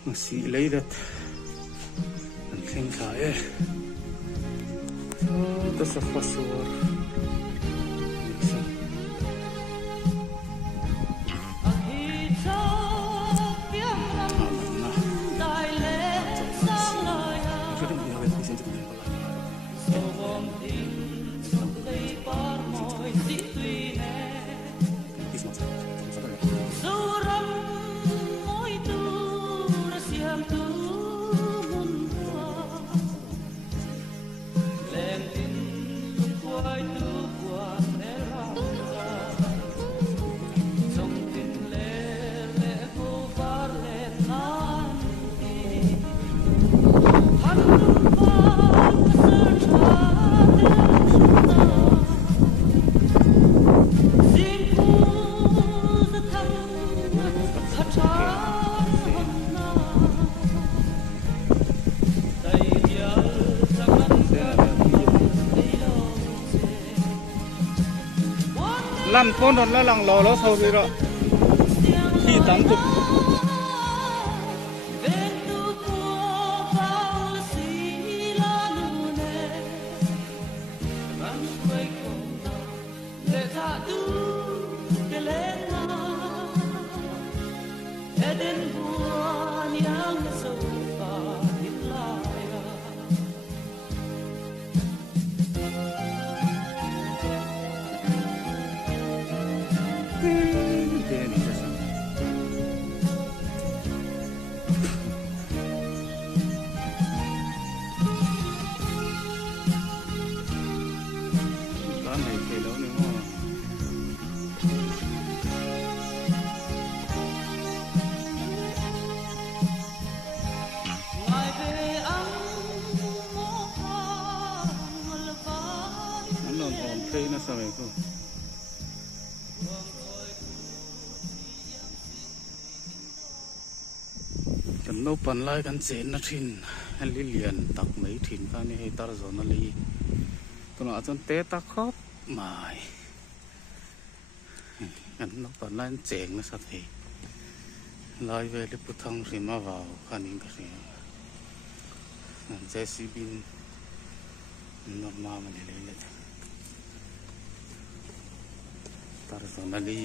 Masih leidat ang kaya ito sa pasur lăn con đòn lá lằng lò nó sâu đi rồi khi tắm tụcกันโนปันไล่กันเจนนะทินฮันลิเลียนตักไม่ทินกันนี่ให้ตาจอนลีตัวนั้นจนเตะตะครบไม่กันโนปันไล่เจงนะสัตย์ไล่เวลิพุทธังริมาว่าวขันอิงกันเนี่ยเจสิบินนอมามันเลยตาจอนลี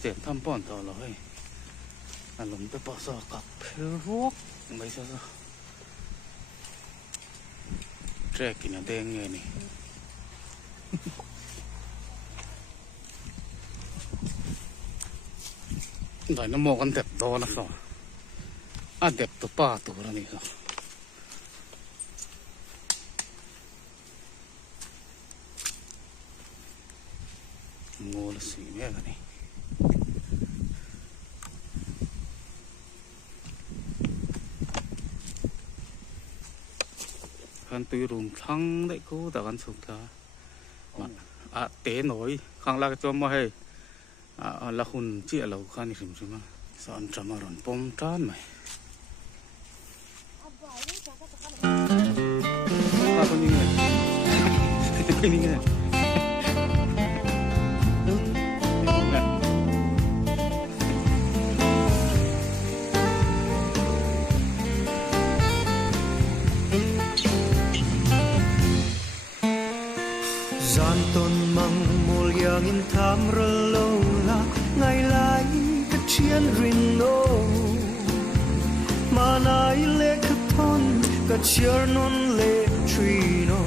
เจ็บทำป้อนต่อเลยอารมณ์ไปปอสกับเพลรวกไม่ใช่ซะแทรกกินอะไรเงี้ยนี่ได้น้ำมกันเด็บโดนนะซะเด็บตัวป้าตัวละนี่ซะงูละสิแม่กันนี่กันตุยรุมทั้งได้กูแต่กันสุดท้ายเตะหน่อยข้างล่างจอมมาให้ละคุณเจี๊ยเราข้านี่สิมั้ยสอนจะมาหล่นปมจ้านไหมป้าคนนี้ไงคนนี้ไงin tham relo la ngày lai cái chiến rin no mà nai le cái thon cái chiar non le tree no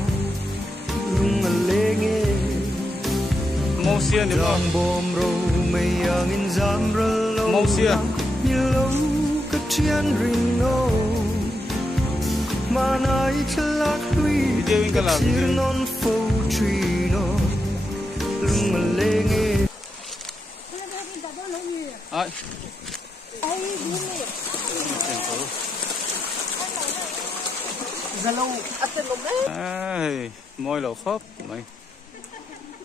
lung le nghe motion long bom ro mây yang in zam relo motion như lâu cái chiến rin no mà nai chlak ri cái chiar non fo tree no lung lê nghe ai ai môi lẩu khóc mày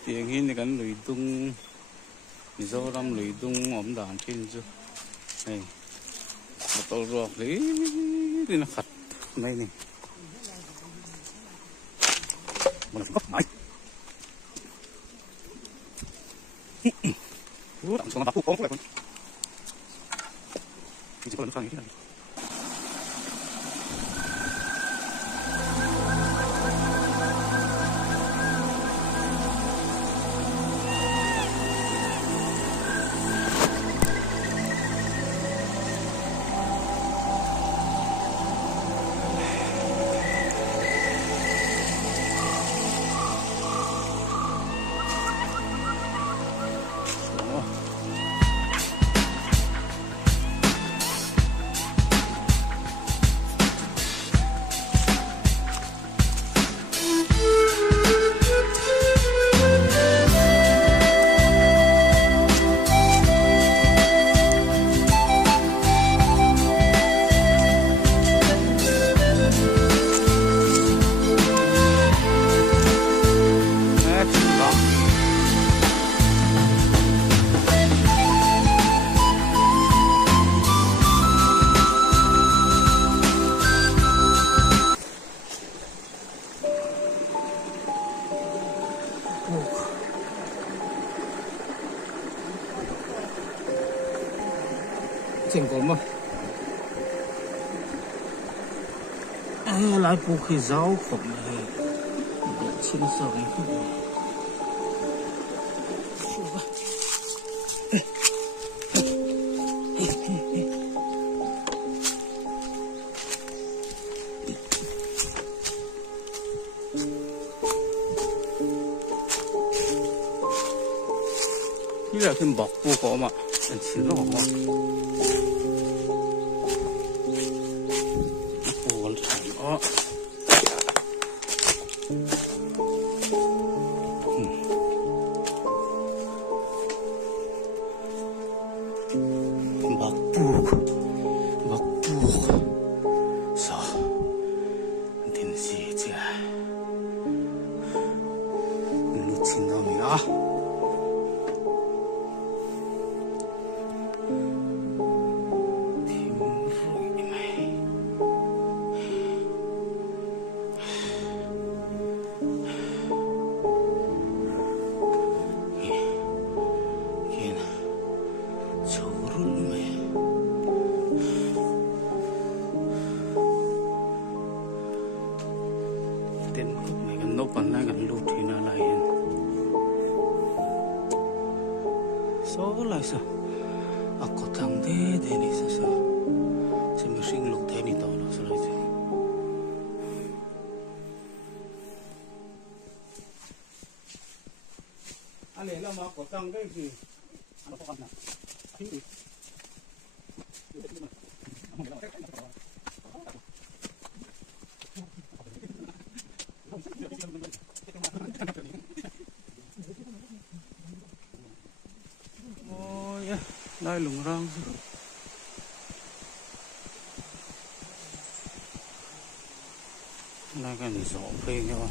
tiếng hin thì gắn lưỡi tung do làm lưỡi tung ốm đàn trên chưa này một tàu ruột đấy thì nó khặt đây này một lần khóc mày tặng xuống bắt con lại con 你这个人放一点。Chỉnh có mà lại buộc cái rau khổng này để chín sợi cái này. Cái là thêm bọc vô có mà chín nó không. Đó. Bạc buộc sao đến gì chứ lúc chín đâu mày á tên mày gần nộp bằng này gần lụt thì nó lại số lại sao có thằng thế này sao sao xem mình sinh lụt thế này tao nó sao lại chứ anh này là mà có thằng cái gì anh có con nào ôi đây lùng răng đây cái này rõ phê nha bạn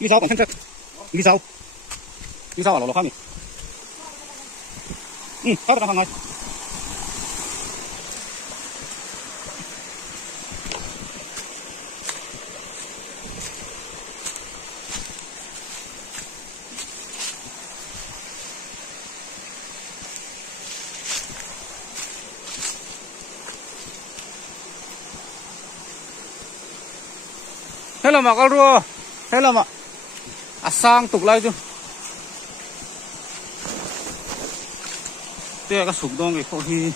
đi sau còn thân chất đi sau à lò lò khác nhỉ khác ra hàng ngày thế là mà con rùa thế là mà sang tục lại chứ thế cái súng đông cái khó hi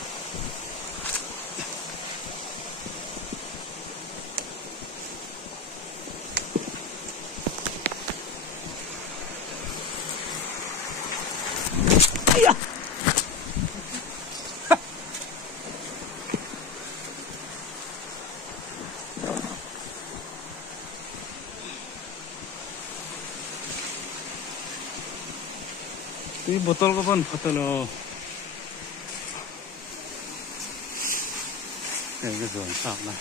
이 botol ko pun botol đây cái giường sạc này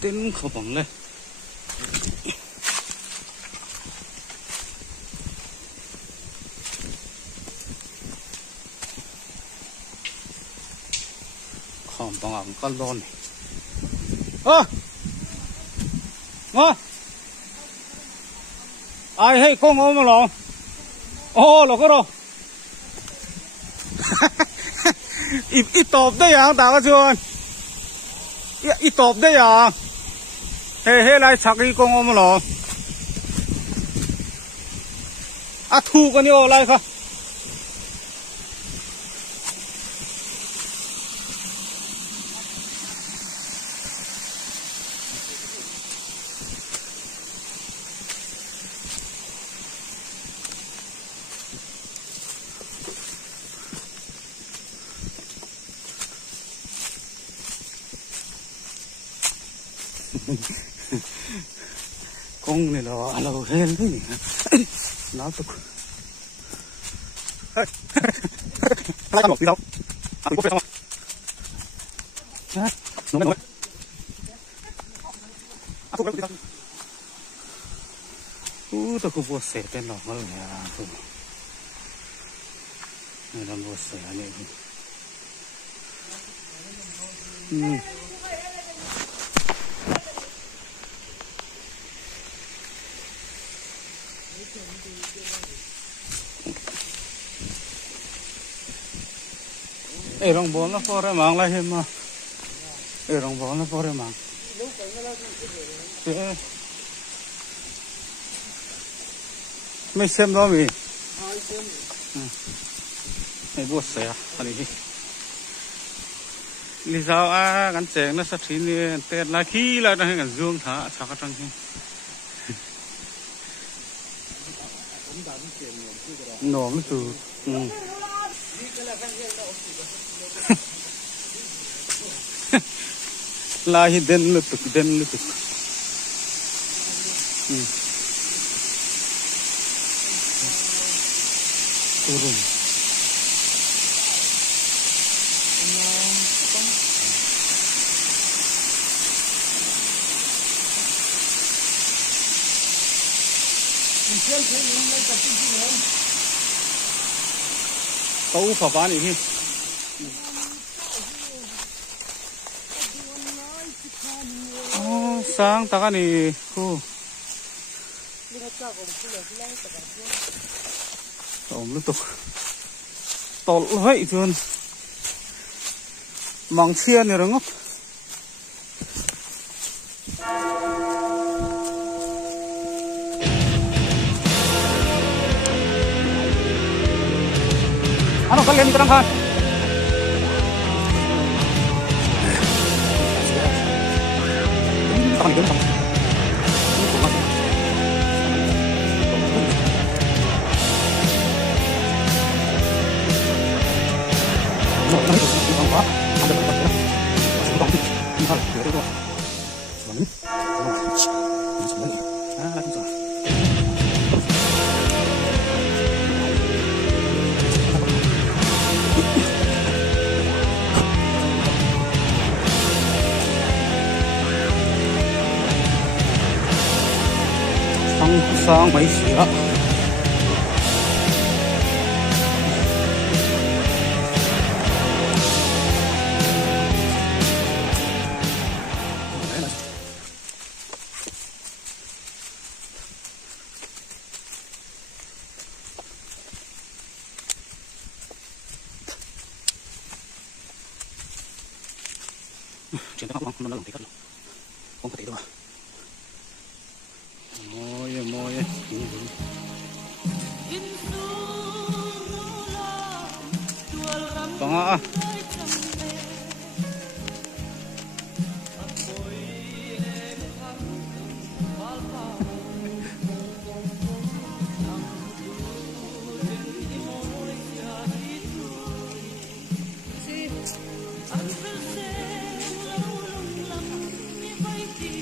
tên không bằng lên bằng con lon này ơ ngơ ai hay con ôm mà lò ô lò cái đồ ít tộp đấy à ta có chưa ít tộp đấy à he lại chắc đi con ôm mà lò à thu con yêu lại không con này là lâu hên thế nhỉ nó tục lại một tí đâu ăn có phải không nó nói ăn có tí đâu tôi cũng vừa xẻ tên nó rồi này là vừa xẻ này rong bò nó phô ra mạng lại thêm mà rong bò nó phô ra mạng mấy xem đó mình này bùa xẻ anh đi lý do gắn chèn nó sát chín tiền là khi là đang gắn dương thả sao cái trăng nổ nó từ là hiện đến lực cực turun câu phá phá này sáng ta cái này cô ổn liên tục tol vậy thường mỏng chiên này đúng không ano kalian di terangkan tangan di dalam sang mấy xí đó chuyện đó không nó làm thì cắt không có thể đâu môi còn á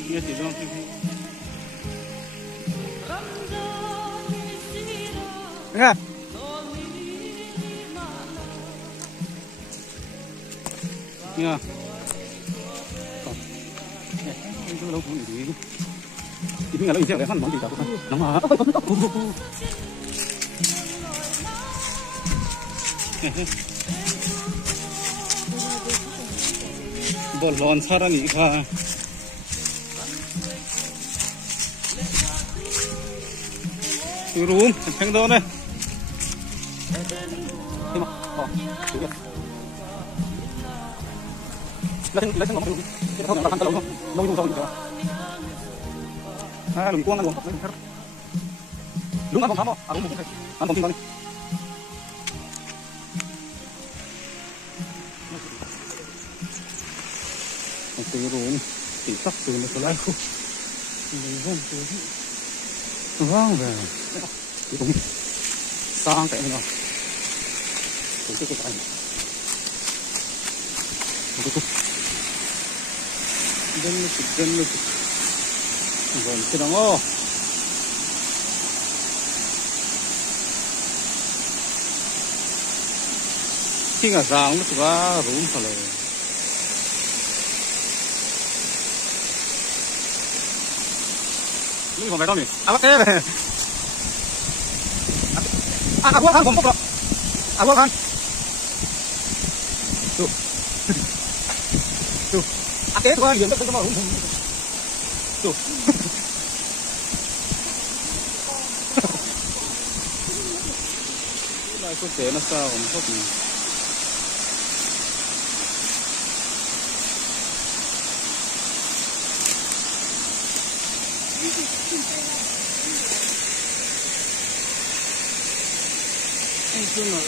nghe thì không nghe nha cái đâu cũng gì thì mình là lấy theo để hắn món gì cả nóng mà bolon saran ika room hang đó này lùng quăng ăn đúng ăn không thắm không ăn không tin con từ room thì sắc từ nó lại không vâng về cũng sang cái này cũng cái này dân lực còn cái đó khi ngả sang nó quá rúm phải làนี่ผมไปต้องนี่เอาวัดเต้ไปพวกท่านผมพวกเราพวกท่านดูเต้ตัวเหลืองก็ต้องมาหุ่นดูลายคนเตะนักสาวผมพวกนี้真的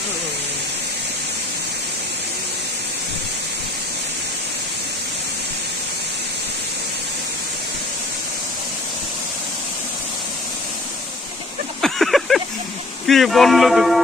Kia con luôn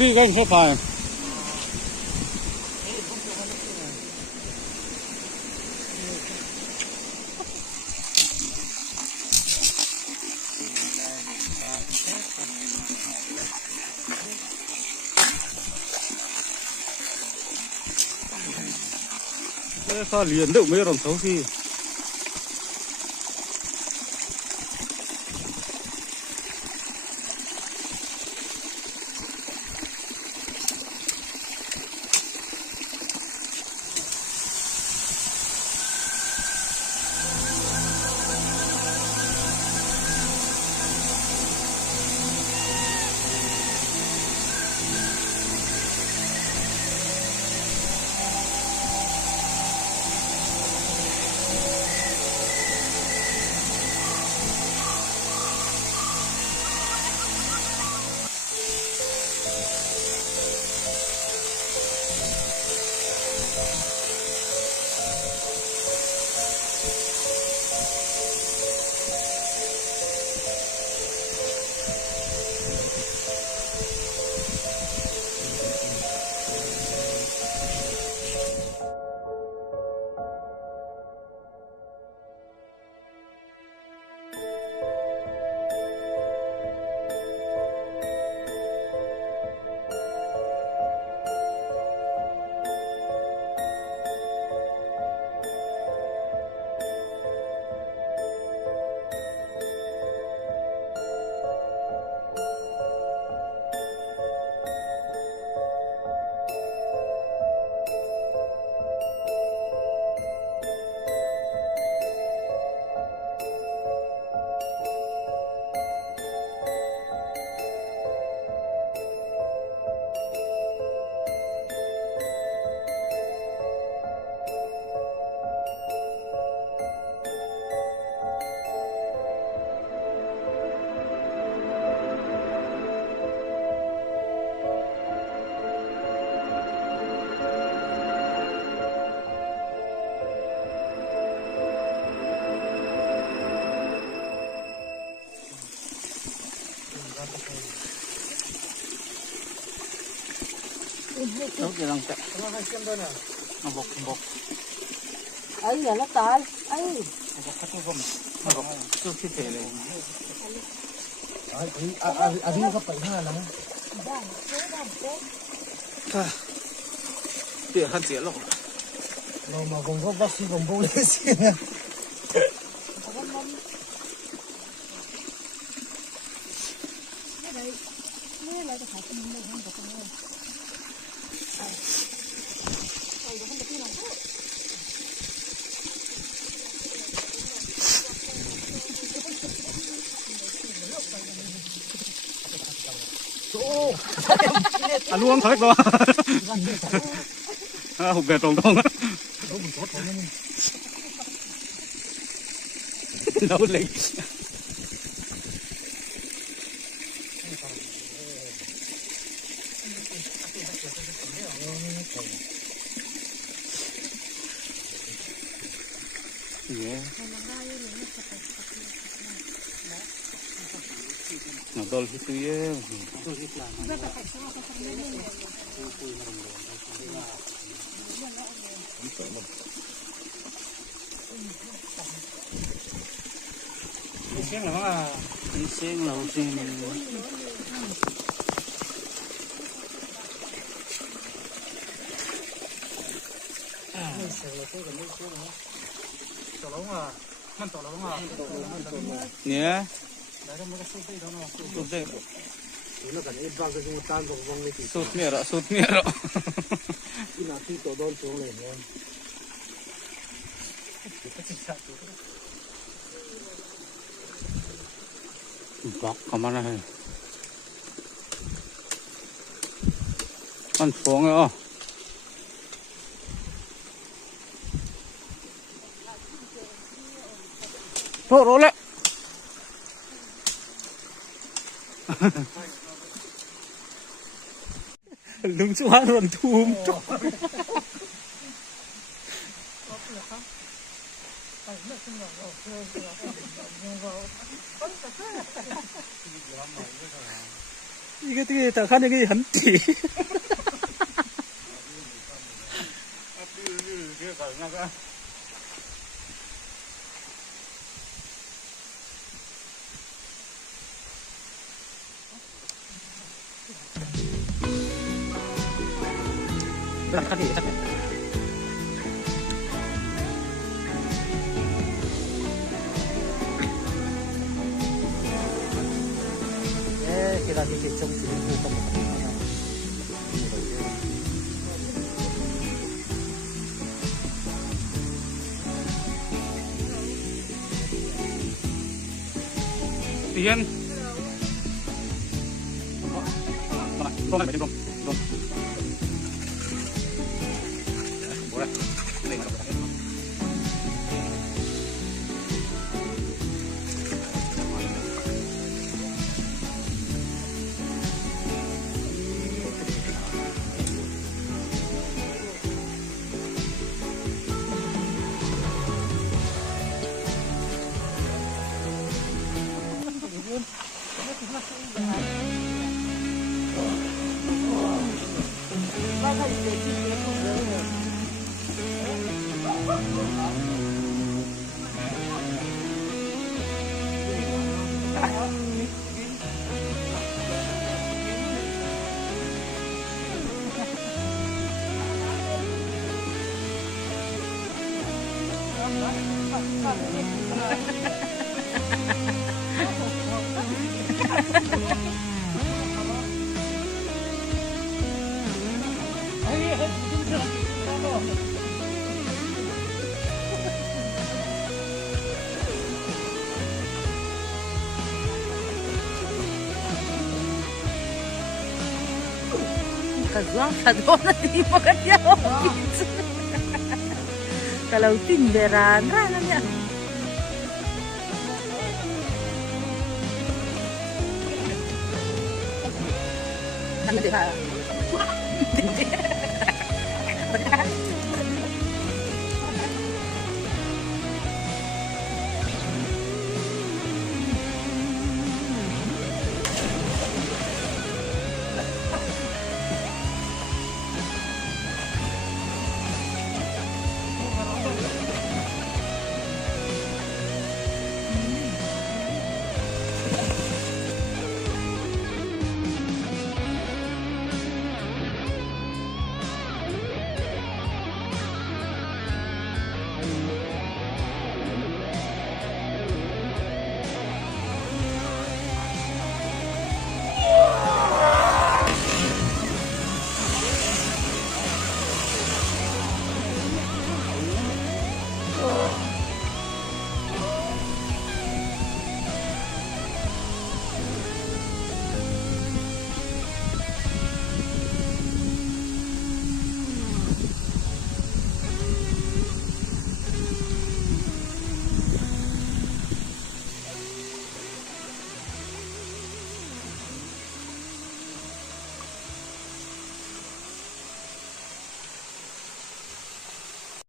vì gánh sẽ phải sao liền được mấy đồng xấu khi Đâu kìa lòng tệ. Nó bọc. Ấy là nó tái. Ấy. Bọc cắt cái vòng. Nó bọc cứ khi thể này. Đi có phải ha là Tỉa khăn tỉa lọc. mà còn có bác sĩ còn vô lên xin nha. Luôn thôi rồi. Hụt về trồng đông á. Nấu lịch. Yeah. Nó đôi cái túi Xem là nó sen là sen nhé sụt miệng rồi cái nào khi tổ đôn xuống này nha. bọc còn mana hay con xuống rồi rộ rộ lại lưng chú hát luôn thùm 이게 다 하는 게 한티 berangkat ya Kita di trong sini bukan Tian không phải không boleh Kazuang kadona di makan dia gitu. Kalau tinderan rananya. Kan dia.